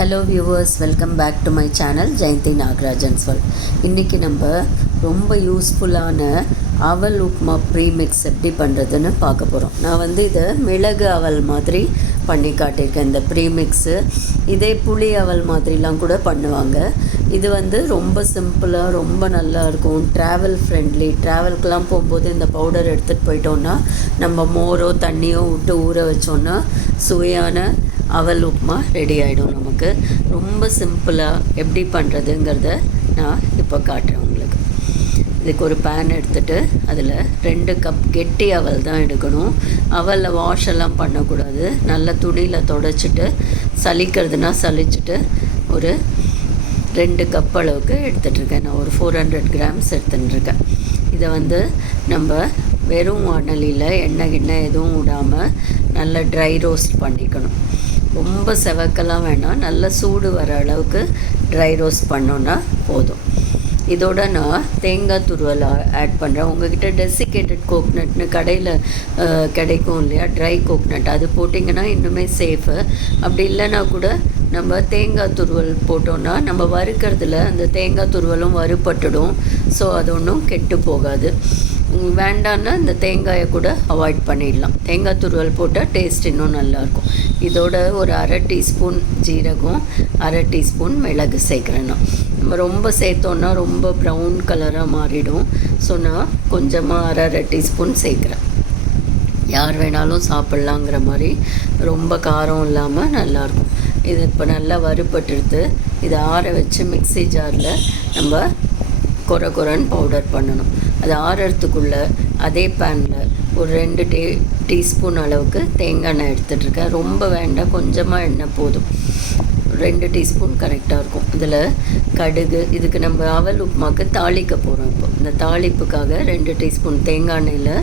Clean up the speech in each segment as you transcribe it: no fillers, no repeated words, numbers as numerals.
Hello viewers, welcome back to my channel Jayanthi Nagarajan's world. இன்றைக்கி நம்ம ரொம்ப யூஸ்ஃபுல்லான அவல் உப்புமா ப்ரீமிக்ஸ் எப்படி பண்ணுறதுன்னு பார்க்க போகிறோம். நான் இதை மிளகு அவல் மாதிரி பண்ணி காட்டியிருக்கேன். இந்த ப்ரீமிக்ஸு இதே புளி அவல் மாதிரிலாம் கூட பண்ணுவாங்க. இது ரொம்ப சிம்பிளாக ரொம்ப நல்லாயிருக்கும். Travel friendly. ட்ராவலுக்கெலாம் போகும்போது இந்த பவுடர் எடுத்துகிட்டு போயிட்டோன்னா நம்ம மோரோ தண்ணியோ விட்டு ஊற வச்சோன்னா சுவையான அவல் உப்புமா ரெடி ஆகிடும். நமக்கு ரொம்ப சிம்பிளாக எப்படி பண்ணுறதுங்கிறத நான் இப்போ காட்டுறேன் உங்களுக்கு. இதுக்கு ஒரு பேன் எடுத்துகிட்டு அதில் 2 கப் கெட்டி அவல் தான் எடுக்கணும். அவலில் வாஷ் எல்லாம் பண்ணக்கூடாது. நல்ல துணியில் துடைச்சிட்டு சலிக்கிறதுனா சலிச்சுட்டு ஒரு 2 கப் அளவுக்கு எடுத்துகிட்ருக்கேன். நான் ஒரு 400 கிராம்ஸ் எடுத்துட்டுருக்கேன். இதை நம்ம வெறும் வாணலியில் எண்ணெய் எதுவும் விடாமல் நல்லா ட்ரை ரோஸ்ட் பண்ணிக்கணும். ரொம்ப செவக்கலாம் வேணாம், நல்ல சூடு வர அளவுக்கு ட்ரை ரோஸ்ட் பண்ணோன்னா போதும். இதோட நான் தேங்காய் துருவல் ஆட் பண்ணுறேன். உங்கள்கிட்ட டெசிகேட்டட் கோக்னட்னு கடையில் கிடைக்கும் இல்லையா, ட்ரை கோக்னட், அது போட்டிங்கன்னா இன்னுமே சேஃபு. அப்படி இல்லைன்னா கூட நம்ம தேங்காய் துருவல் போட்டோன்னா நம்ம வறுக்கிறதுல அந்த தேங்காய் துருவலும் வறுபட்டுடும். ஸோ அது ஒன்றும் கெட்டு போகாது. வேண்டான்னா இந்த தேங்காயை கூட அவாய்ட் பண்ணிடலாம். தேங்காய் துருவல் போட்டால் டேஸ்ட் இன்னும் நல்லாயிருக்கும். இதோட ஒரு 1/2 டீஸ்பூன் ஜீரகம், 1/2 டீஸ்பூன் மிளகு சேர்க்குறேன். நம்ம ரொம்ப சேர்த்தோன்னா ரொம்ப ப்ரௌன் கலராக மாறிடும். ஸோ நான் கொஞ்சமாக 1/2 டீஸ்பூன் சேர்க்குறேன். யார் வேணாலும் சாப்பிட்லாங்கிற மாதிரி, ரொம்ப காரம் இல்லாமல் நல்லாயிருக்கும். இது இப்போ நல்லா வறுபட்டுடுத்து இதை ஆற வச்சு மிக்ஸி ஜாரில் நம்ம கொரன்னு பவுடர் பண்ணணும். அது ஆறுறதுக்குள்ளே அதே பேனில் ஒரு 2 டீஸ்பூன் அளவுக்கு தேங்காய் எண்ணெய் எடுத்துகிட்ருக்கேன். ரொம்ப வேண்டாம், கொஞ்சமாக எண்ணெய் போதும். 2 டீஸ்பூன் கரெக்டாக இருக்கும். இதில் கடுகு, இதுக்கு நம்ம அவல் உப்புமாக்கு தாளிக்க போகிறோம். இப்போ இந்த தாளிப்புக்காக 2 டீஸ்பூன் தேங்காய் எண்ணெயில்,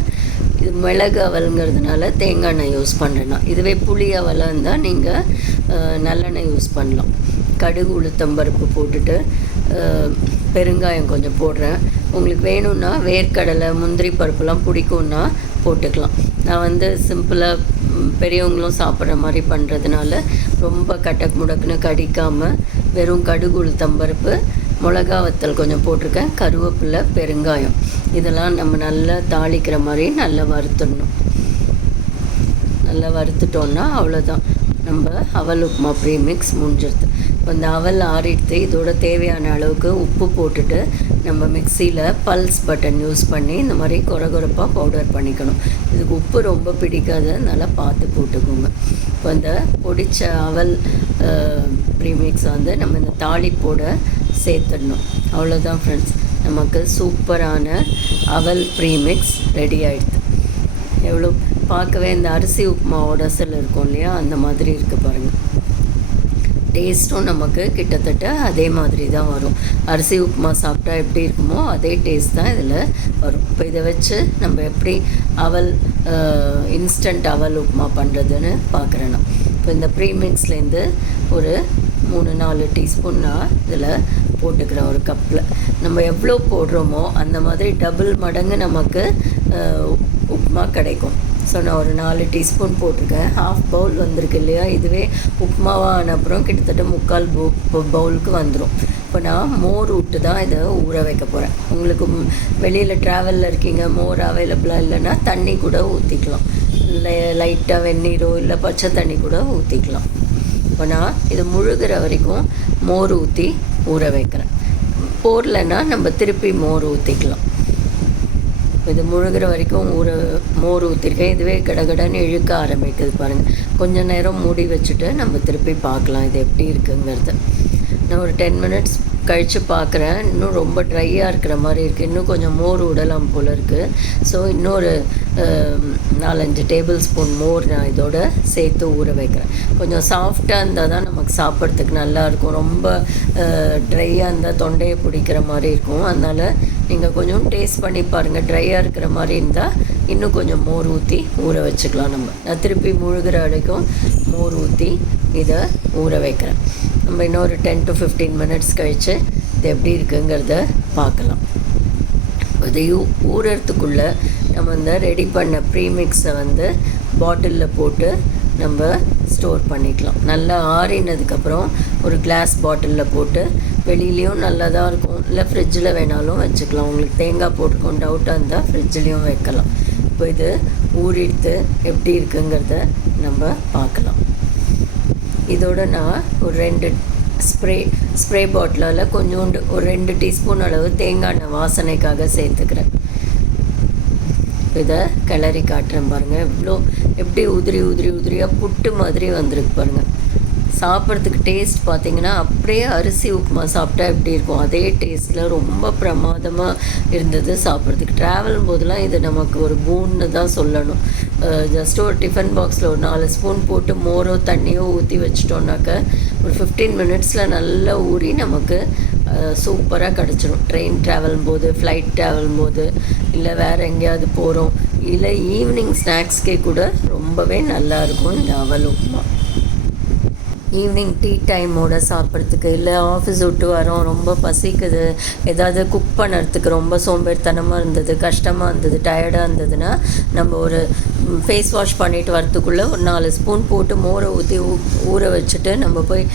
இது மிளகு அவலுங்கிறதுனால தேங்காய் எண்ணெய் யூஸ் பண்ணுறேன்னா. இதுவே புளி அவலாக இருந்தால் நீங்கள் நல்லெண்ணெய் யூஸ் பண்ணலாம். கடுகு உளுத்தம்பருப்பு போட்டுட்டு பெருங்காயம் கொஞ்சம் போடுறேன். உங்களுக்கு வேணும்னா வேர்க்கடலை முந்திரி பருப்புலாம் பிடிக்கும்னா போட்டுக்கலாம். நான் சிம்பிளாக பெரியவங்களும் சாப்பிட்ற மாதிரி பண்ணுறதுனால ரொம்ப கட்டக்கு முடக்குன்னு கடிக்காமல் வெறும் கடுகு உளுத்தம்பருப்பு, மிளகா வத்தல் கொஞ்சம் போட்டிருக்கேன், கருவேப்பிலை, பெருங்காயம், இதெல்லாம் நம்ம நல்லா தாளிக்கிற மாதிரி நல்லா வறுத்துடணும். நல்லா வறுத்துட்டோன்னா அவ்வளோதான், நம்ம அவல் உப்புமா ப்ரீமிக்ஸ் முடிஞ்சிருது. இப்போ இந்த அவல் ஆறிடுத்து. இதோட தேவையான அளவுக்கு உப்பு போட்டுட்டு நம்ம மிக்சியில் பல்ஸ் பட்டன் யூஸ் பண்ணி இந்த மாதிரி கொரப்பாக பவுடர் பண்ணிக்கணும். இதுக்கு உப்பு ரொம்ப பிடிக்காது, அதனால் பார்த்து போட்டுக்கோங்க. இப்போ இந்த பொடிச்ச அவல் ப்ரீமிக்ஸ் நம்ம இந்த தாளிப்போட சேர்த்துடணும். அவ்வளோதான் ஃப்ரெண்ட்ஸ், நமக்கு சூப்பரான அவல் ப்ரீமிக்ஸ் ரெடி ஆகிடுது. எவ்வளோ பார்க்கவே இந்த அரிசி உப்புமாவோட சில இருக்கும் இல்லையா, அந்த மாதிரி இருக்குது பாருங்கள். டேஸ்ட்டும் நமக்கு கிட்டத்தட்ட அதே மாதிரி தான் வரும். அரிசி உப்புமா சாப்பிட்டா எப்படி இருக்குமோ அதே டேஸ்ட் தான் இதில் வரும். இப்போ இதை வச்சு நம்ம எப்படி அவல் இன்ஸ்டன்ட் அவல் உப்புமா பண்ணுறதுன்னு பார்க்குறேன்னா, இப்போ இந்த ப்ரீமிக்ஸ்லேருந்து ஒரு 3-4 டீஸ்பூன் நான் இதில் போட்டுக்கிறேன். ஒரு கப்பில் நம்ம எவ்வளோ போடுறோமோ அந்த மாதிரி டபுள் மடங்கு நமக்கு உப்புமா கிடைக்கும். ஸோ நான் ஒரு 4 டீஸ்பூன் போட்டிருக்கேன். 1/2 பவுல் வந்திருக்கு இல்லையா, இதுவே உப்புமாவான அப்புறம் கிட்டத்தட்ட 3/4 பவுலுக்கு வந்துடும். இப்போ நான் மோர் விட்டு தான் இதை ஊற வைக்க போகிறேன். உங்களுக்கு வெளியில் ட்ராவலில் இருக்கீங்க, மோர் அவைலபிளாக இல்லைன்னா தண்ணி கூட ஊற்றிக்கலாம். லைட்டாக வெந்நீரோ இல்லை பச்சை தண்ணி கூட ஊற்றிக்கலாம். இப்போ நான் இது முழுகிற வரைக்கும் மோர் ஊற்றி ஊற வைக்கிறேன். போடலைன்னா நம்ம திருப்பி மோர் ஊற்றிக்கலாம். இது முழுகிற வரைக்கும் மோர் ஊற்றிருக்கேன். இதுவே கடகடன்னு இழுக்க ஆரம்பிக்குது பாருங்கள். கொஞ்சம் நேரம் மூடி வச்சுட்டு நம்ம திருப்பி பார்க்கலாம் இது எப்படி இருக்குங்கிறது. நான் ஒரு 10 மினிட்ஸ் கழித்து பார்க்குறேன். இன்னும் ரொம்ப ட்ரையாக இருக்கிற மாதிரி இருக்குது. இன்னும் கொஞ்சம் மோர் விடலாம் போல் இருக்குது. ஸோ இன்னொரு 4-5 டேபிள் ஸ்பூன் மோர் நான் இதோட சேர்த்து ஊற வைக்கிறேன். கொஞ்சம் சாஃப்டாக இருந்தால் தான் நமக்கு சாப்பிட்றதுக்கு நல்லாயிருக்கும். ரொம்ப ட்ரையாக இருந்தால் தொண்டையை பிடிக்கிற மாதிரி இருக்கும். அதனால் நீங்கள் கொஞ்சம் டேஸ்ட் பண்ணி பாருங்கள். ட்ரையாக இருக்கிற மாதிரி இருந்தால் இன்னும் கொஞ்சம் மோர் ஊற்றி ஊற வச்சுக்கலாம். நான் திருப்பி முழுகிற வரைக்கும் மோர் ஊற்றி இதை ஊற வைக்கிறேன். நம்ம இன்னொரு 10 to 15 மினிட்ஸ் கழித்து இது எப்படி இருக்குங்கிறத பார்க்கலாம். இதையும் ஊறுறதுக்குள்ளே நம்ம இந்த ரெடி பண்ண ப்ரீமிக்ஸை பாட்டிலில் போட்டு நம்ம ஸ்டோர் பண்ணிக்கலாம். நல்லா ஆறினதுக்கப்புறம் ஒரு கிளாஸ் பாட்டிலில் போட்டு வெளியிலையும் நல்லா தான் இருக்கும், இல்லை ஃப்ரிட்ஜில் வேணாலும் வச்சுக்கலாம். உங்களுக்கு தேங்காய் போட்டுக்கோம் டவுட்டாக இருந்தால் ஃப்ரிட்ஜ்லேயும் வைக்கலாம். இப்போ இது ஊறிடுத்து எப்படி இருக்குங்கிறத நம்ம பார்க்கலாம். இதோட நான் ஒரு 2 ஸ்ப்ரே பாட்டிலில் கொஞ்சோண்டு ஒரு 2 டீஸ்பூன் அளவு தேங்காய் எண்ணெய் வாசனைக்காக சேர்த்துக்கிறேன். இதை கிளறி காட்டுறேன் பாருங்கள். எப்படி உதிரியாக புட்டு மாதிரி வந்திருக்கு பாருங்கள். சாப்பிட்றதுக்கு டேஸ்ட் பார்த்திங்கன்னா அப்படியே அரிசி உப்புமா சாப்பிட்டா எப்படி இருக்கும் அதே டேஸ்ட்டில் ரொம்ப பிரமாதமாக இருந்தது சாப்பிட்றதுக்கு. ட்ராவலும் போதெல்லாம் இது நமக்கு ஒரு பூன்னு தான் சொல்லணும். ஜஸ்ட் ஒரு டிஃபன் பாக்ஸில் ஒரு 4 ஸ்பூன் போட்டு மோரோ தண்ணியோ ஊற்றி வச்சிட்டோன்னாக்க ஒரு 15 மினிட்ஸில் நல்லா ஊறி நமக்கு சூப்பராக கிடச்சிடும். ட்ரெயின் ட்ராவலும் போது, ஃப்ளைட் ட்ராவலும் போது, இல்லை வேறு எங்கேயாவது போகிறோம், இல்லை ஈவினிங் ஸ்நாக்ஸ்க்கே கூட ரொம்பவே நல்லாயிருக்கும் இந்த அவல் உப்புமா. ஈவினிங் டீ டைமோடு சாப்பிட்றதுக்கு, இல்லை ஆஃபீஸ் விட்டு வரோம் ரொம்ப பசிக்குது, ஏதாவது குக் பண்ணுறதுக்கு ரொம்ப சோம்பேறித்தனமாக இருந்தது, கஷ்டமாக இருந்தது, டயர்டாக இருந்ததுன்னா நம்ம ஒரு ஃபேஸ் வாஷ் பண்ணிவிட்டு வரத்துக்குள்ளே ஒரு 4 ஸ்பூன் போட்டு மோரை ஊற்றி ஊற வச்சுட்டு நம்ம போய்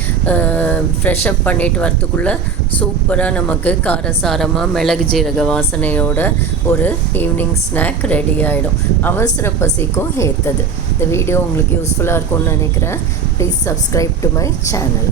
ஃப்ரெஷ்அப் பண்ணிவிட்டு வரத்துக்குள்ளே சூப்பராக நமக்கு காரசாரமாக மிளகு ஜீரக வாசனையோட ஒரு ஈவினிங் ஸ்நாக் ரெடி ஆகிடும். அவசர பசிக்கும் ஏற்றது. இந்த வீடியோ உங்களுக்கு யூஸ்ஃபுல்லாக இருக்கும்னு நினைக்கிறேன். Please subscribe to my channel.